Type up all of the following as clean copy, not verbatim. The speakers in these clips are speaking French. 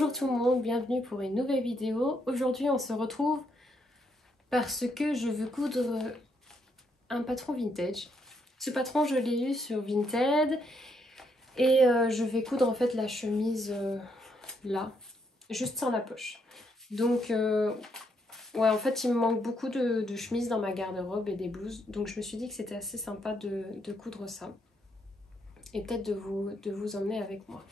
Bonjour tout le monde, bienvenue pour une nouvelle vidéo. Aujourd'hui on se retrouve parce que je veux coudre un patron vintage. Ce patron je l'ai eu sur Vinted et je vais coudre en fait la chemise là, juste sans la poche. Donc ouais, en fait il me manque beaucoup de chemises dans ma garde-robe et des blouses, donc je me suis dit que c'était assez sympa de coudre ça et peut-être de vous emmener avec moi.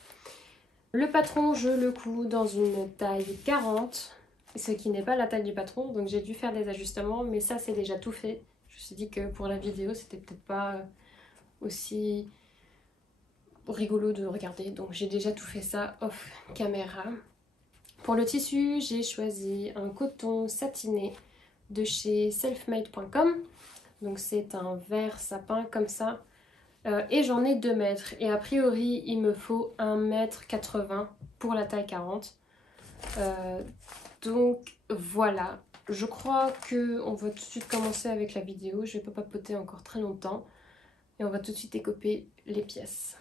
Le patron, je le couds dans une taille 40, ce qui n'est pas la taille du patron, donc j'ai dû faire des ajustements, mais ça c'est déjà tout fait. Je me suis dit que pour la vidéo, c'était peut-être pas aussi rigolo de regarder, donc j'ai déjà tout fait ça off caméra. Pour le tissu, j'ai choisi un coton satiné de chez selfmade.com, donc c'est un vert sapin comme ça. Et j'en ai 2 mètres et a priori il me faut 1,80 m pour la taille 40. Donc voilà, je crois qu'on va tout de suite commencer avec la vidéo. Je vais pas papoter encore très longtemps et on va tout de suite découper les pièces.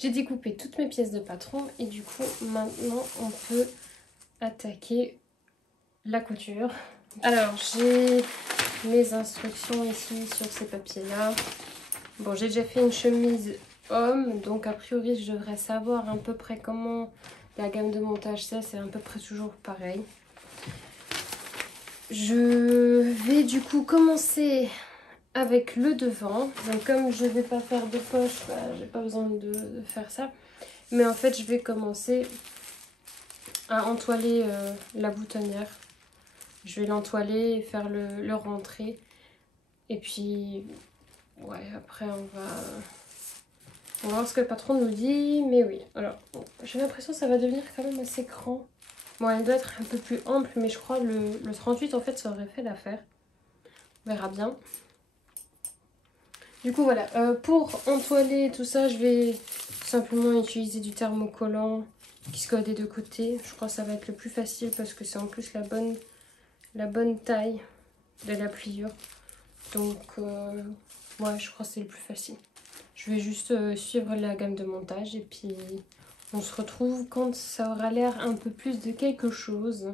J'ai découpé toutes mes pièces de patron et du coup maintenant on peut attaquer la couture. Alors j'ai mes instructions ici sur ces papiers là. Bon, j'ai déjà fait une chemise homme, donc a priori je devrais savoir à peu près comment la gamme de montage c'est à peu près toujours pareil. Je vais du coup commencer avec le devant. Donc comme je vais pas faire de poche, bah, j'ai pas besoin de faire ça. Mais en fait je vais commencer à entoiler la boutonnière. Je vais l'entoiler et faire le rentré. Et puis ouais, après on va voir ce que le patron nous dit. Mais oui, alors bon, j'ai l'impression que ça va devenir quand même assez grand. Bon, elle doit être un peu plus ample, mais je crois le 38 en fait ça aurait fait l'affaire. On verra bien. Du coup voilà, pour entoiler tout ça, je vais simplement utiliser du thermocollant qui se colle des deux côtés. Je crois que ça va être le plus facile parce que c'est en plus la bonne taille de la pliure. Donc ouais, je crois que c'est le plus facile. Je vais juste suivre la gamme de montage et puis on se retrouve quand ça aura l'air un peu plus de quelque chose.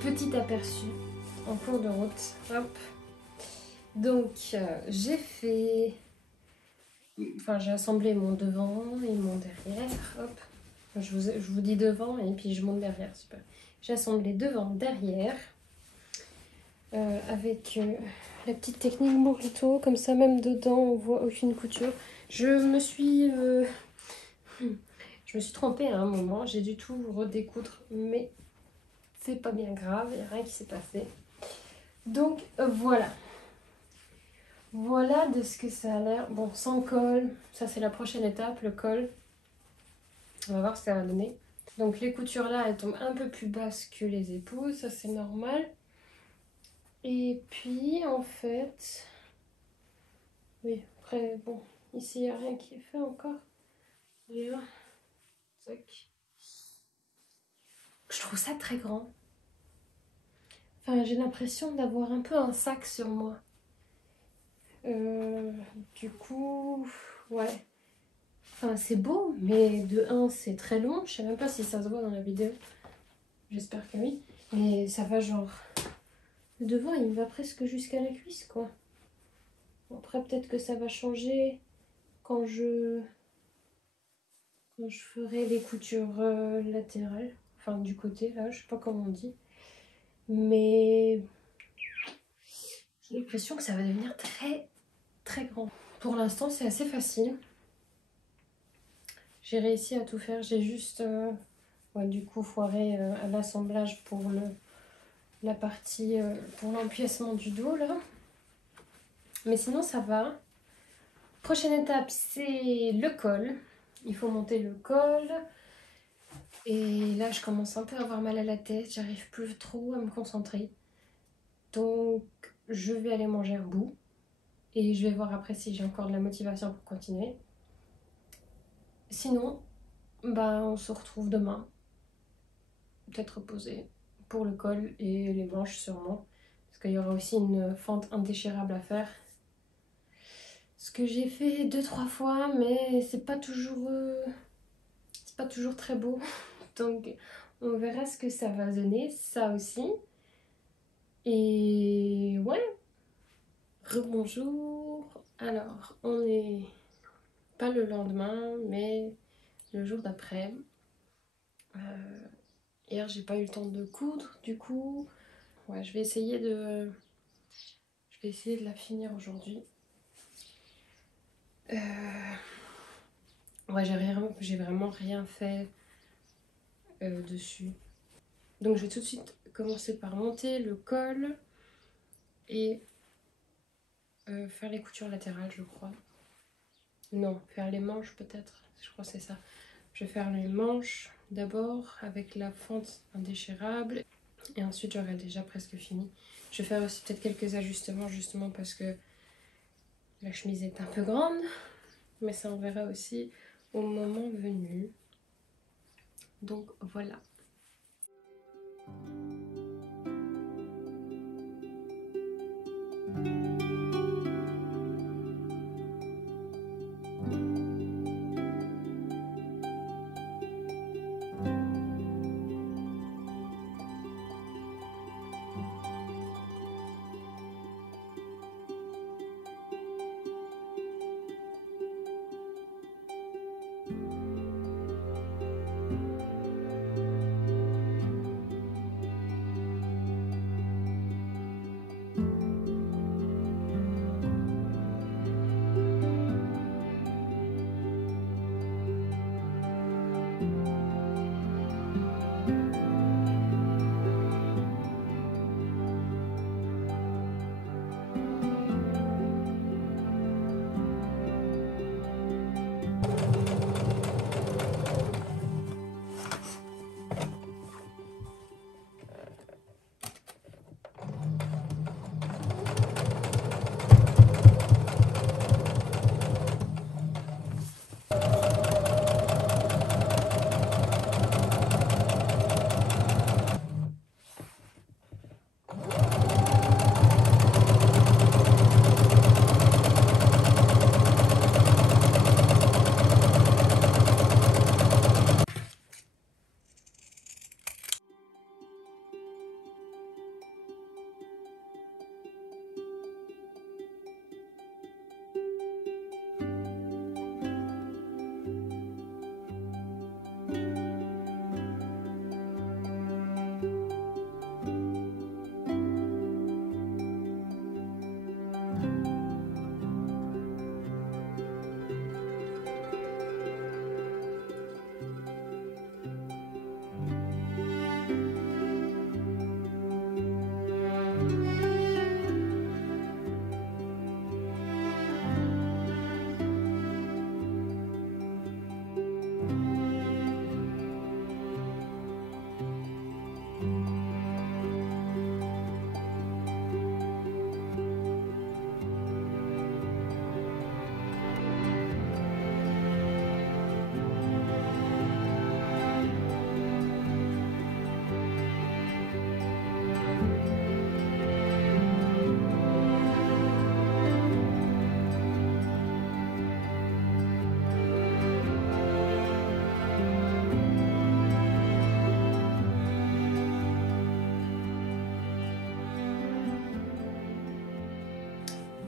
Petit aperçu en cours de route. Hop. Donc j'ai fait... Enfin j'ai assemblé mon devant et mon derrière. Hop. Je vous dis devant et puis je monte derrière. Super. J'ai assemblé devant, derrière. Avec la petite technique burrito. Comme ça même dedans on voit aucune couture. Je me suis trompée à un moment. J'ai dû tout redécoudre. Mais c'est pas bien grave. Il n'y a rien qui s'est passé. Donc voilà. Voilà de ce que ça a l'air. Bon, sans col, ça c'est la prochaine étape, le col. On va voir ce que ça va donner. Donc les coutures là, elles tombent un peu plus basses que les épaules, ça c'est normal. Et puis en fait, oui, après bon, ici il n'y a rien qui est fait encore. Rien. Tac. Je trouve ça très grand. Enfin, j'ai l'impression d'avoir un peu un sac sur moi. Du coup, ouais. Enfin, c'est beau, mais de 1, c'est très long. Je sais même pas si ça se voit dans la vidéo. J'espère que oui. Mais ça va genre... Le devant, il va presque jusqu'à la cuisse, quoi. Après, peut-être que ça va changer quand je ferai les coutures latérales. Enfin, du côté, là, je sais pas comment on dit. Mais j'ai l'impression que ça va devenir très, très grand. Pour l'instant, c'est assez facile. J'ai réussi à tout faire. J'ai juste, ouais, du coup, foiré à l'assemblage pour la partie, pour l'empiècement du dos, là. Mais sinon, ça va. Prochaine étape, c'est le col. Il faut monter le col. Et là, je commence un peu à avoir mal à la tête. J'arrive plus trop à me concentrer. Donc, je vais aller manger un bout. Et je vais voir après si j'ai encore de la motivation pour continuer. Sinon, bah, on se retrouve demain. Peut-être reposer pour le col et les manches sûrement. Parce qu'il y aura aussi une fente indéchirable à faire. Ce que j'ai fait 2-3 fois, mais c'est pas toujours très beau. Donc on verra ce que ça va donner, ça aussi. Et ouais, Rebonjour. Alors, on est pas le lendemain, mais le jour d'après. Hier, j'ai pas eu le temps de coudre, du coup, ouais, je vais essayer de la finir aujourd'hui. Ouais, j'ai vraiment rien fait dessus. Donc, je vais tout de suite commencer par monter le col et faire les coutures latérales, je crois. Non, faire les manches peut-être, je crois que c'est ça. Je vais faire les manches d'abord avec la fente indéchirable et ensuite j'aurai déjà presque fini. Je vais faire aussi peut-être quelques ajustements justement parce que la chemise est un peu grande, mais ça on verra aussi au moment venu. Donc voilà.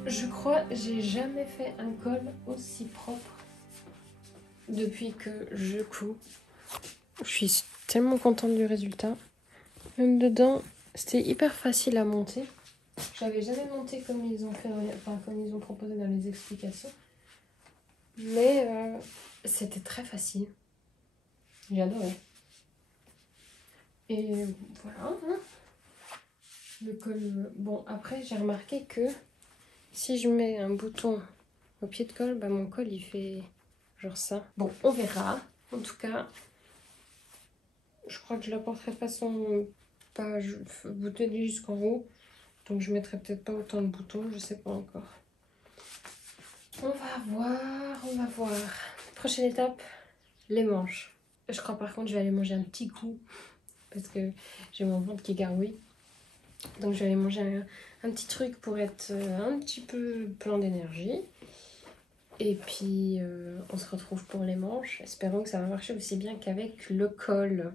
Je crois que j'ai jamais fait un col aussi propre depuis que je couds. Je suis tellement contente du résultat. Même dedans, c'était hyper facile à monter. Je l'avais jamais monté comme ils ont fait, enfin comme ils ont proposé dans les explications. Mais c'était très facile. J'ai adoré. Et voilà. Le col. Bon, après j'ai remarqué que si je mets un bouton au pied de col, bah mon col il fait genre ça. Bon, on verra. En tout cas, je crois que je la porterai pas boutonné jusqu'en haut. Donc je mettrai peut-être pas autant de boutons, je sais pas encore. On va voir, on va voir. Prochaine étape, les manches. Je crois par contre je vais aller manger un petit coup parce que j'ai mon ventre qui gargouille. Donc je vais aller manger un petit truc pour être un petit peu plein d'énergie. Et puis on se retrouve pour les manches. Espérons que ça va marcher aussi bien qu'avec le col.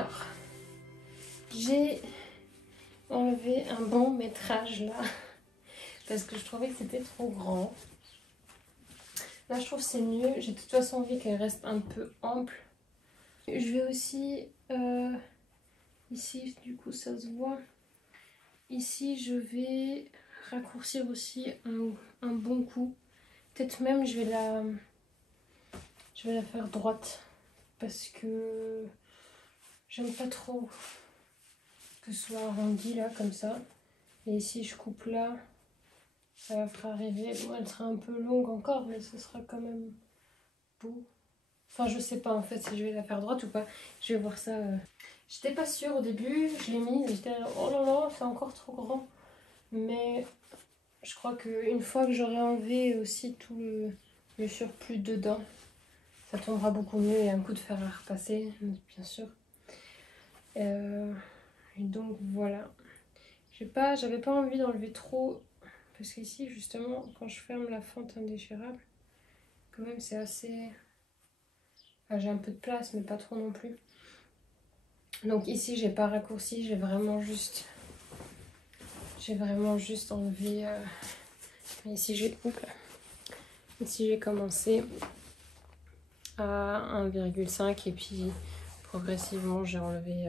Alors, j'ai enlevé un bon métrage là parce que je trouvais que c'était trop grand. Là je trouve que c'est mieux, j'ai de toute façon envie qu'elle reste un peu ample. Je vais aussi ici, du coup ça se voit, ici je vais raccourcir aussi un bon coup. Peut-être même je vais la faire droite parce que j'aime pas trop que ce soit arrondi là comme ça. Et ici je coupe là, ça la fera arriver. Bon, elle sera un peu longue encore, mais ce sera quand même beau. Enfin, je sais pas en fait si je vais la faire droite ou pas. Je vais voir ça. J'étais pas sûre au début, je l'ai mise et j'étais là, oh là là, c'est encore trop grand. Mais je crois qu'une fois que j'aurai enlevé aussi tout le surplus dedans, ça tombera beaucoup mieux et un coup de fer à repasser, bien sûr. Et donc voilà. J'avais pas envie d'enlever trop. Parce qu'ici, justement, quand je ferme la fente indéchirable, quand même, c'est assez... Enfin, j'ai un peu de place, mais pas trop non plus. Donc ici, j'ai pas raccourci, j'ai vraiment juste enlevé... Ici, j'ai commencé à 1,5 et puis progressivement, j'ai enlevé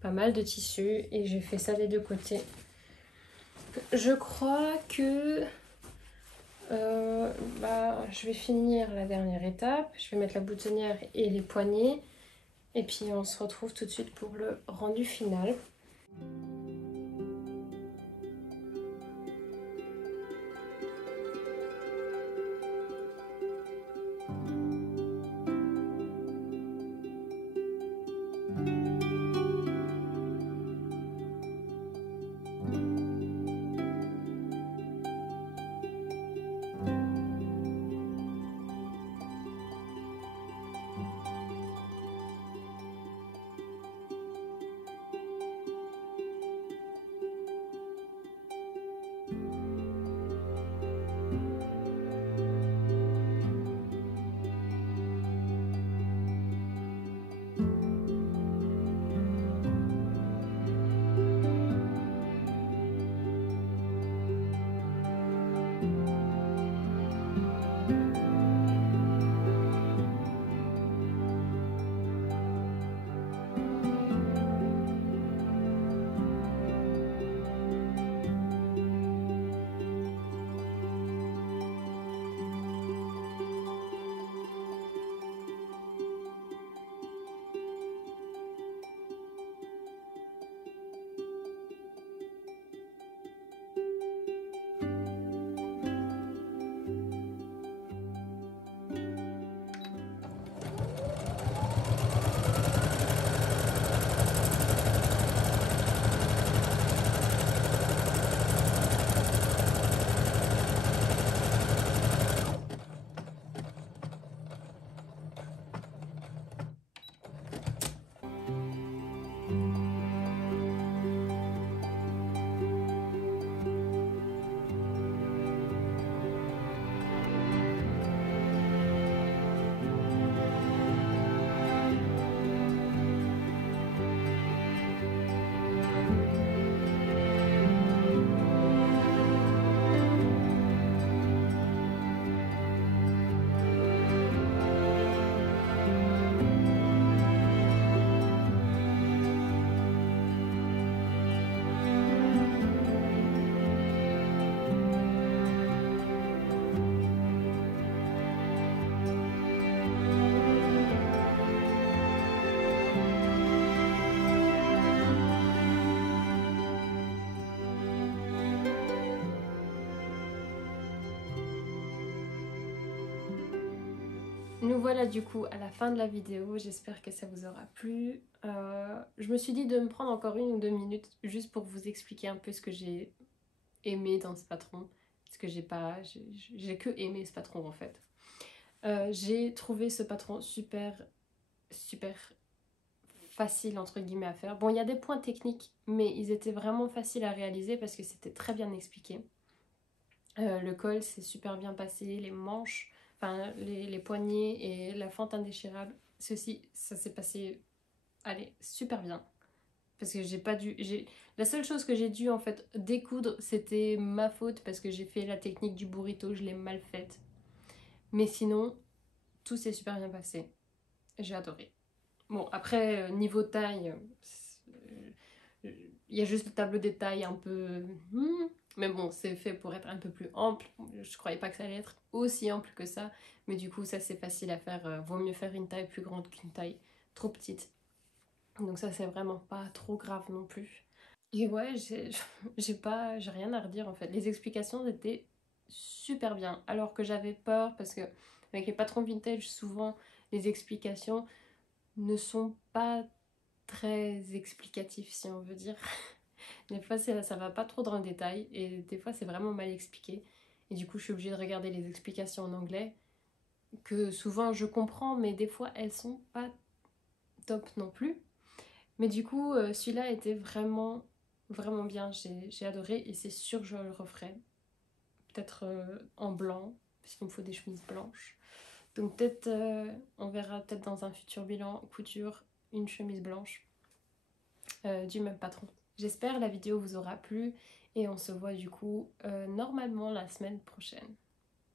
pas mal de tissu et j'ai fait ça des deux côtés. Je crois que... je vais finir la dernière étape, je vais mettre la boutonnière et les poignées et puis on se retrouve tout de suite pour le rendu final. Nous voilà du coup à la fin de la vidéo, j'espère que ça vous aura plu. Je me suis dit de me prendre encore 1 ou 2 minutes juste pour vous expliquer un peu ce que j'ai aimé dans ce patron. Parce que j'ai que aimé ce patron en fait. J'ai trouvé ce patron super facile entre guillemets à faire. Bon, il y a des points techniques, mais ils étaient vraiment faciles à réaliser parce que c'était très bien expliqué. Le col s'est super bien passé, les manches, enfin les poignets et la fente indéchirable, ça s'est passé allait super bien. Parce que j'ai pas dû... La seule chose que j'ai dû en fait découdre, c'était ma faute parce que j'ai fait la technique du burrito, je l'ai mal faite. Mais sinon, tout s'est super bien passé. J'ai adoré. Bon, après, niveau taille, il y a juste le tableau des tailles un peu... mais bon, c'est fait pour être un peu plus ample. Je croyais pas que ça allait être aussi ample que ça. Mais du coup, ça c'est facile à faire. Vaut mieux faire une taille plus grande qu'une taille trop petite. Donc ça, c'est vraiment pas trop grave non plus. Et ouais, j'ai rien à redire en fait. Les explications étaient super bien. Alors que j'avais peur parce que avec les patrons vintage, souvent les explications ne sont pas très explicatifs si on veut dire. Des fois ça va pas trop dans le détail et des fois c'est vraiment mal expliqué. Et du coup je suis obligée de regarder les explications en anglais que souvent je comprends mais des fois elles sont pas top non plus. Mais du coup celui-là était vraiment bien, j'ai adoré et c'est sûr que je le referai. Peut-être en blanc parce qu'il me faut des chemises blanches. Donc peut-être on verra peut-être dans un futur bilan couture une chemise blanche du même patron. J'espère la vidéo vous aura plu et on se voit du coup normalement la semaine prochaine.